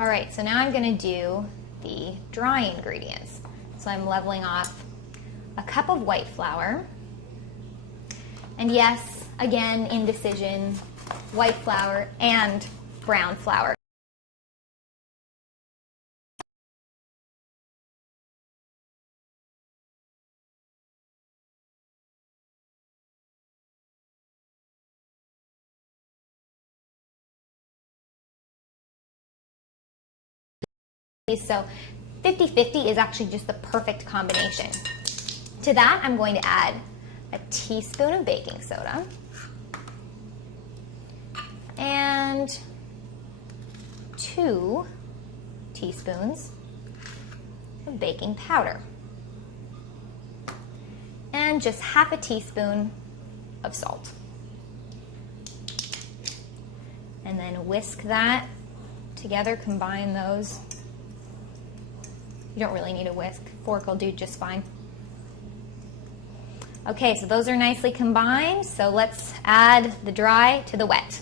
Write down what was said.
All right, so now I'm gonna do the dry ingredients. So I'm leveling off a cup of white flour. And yes, again, indecision, white flour and brown flour. So 50-50 is actually just the perfect combination. To that, I'm going to add a teaspoon of baking soda and 2 teaspoons of baking powder and just half a teaspoon of salt. And then whisk that together, combine those. You don't really need a whisk. Fork will do just fine. Okay, so those are nicely combined. So let's add the dry to the wet.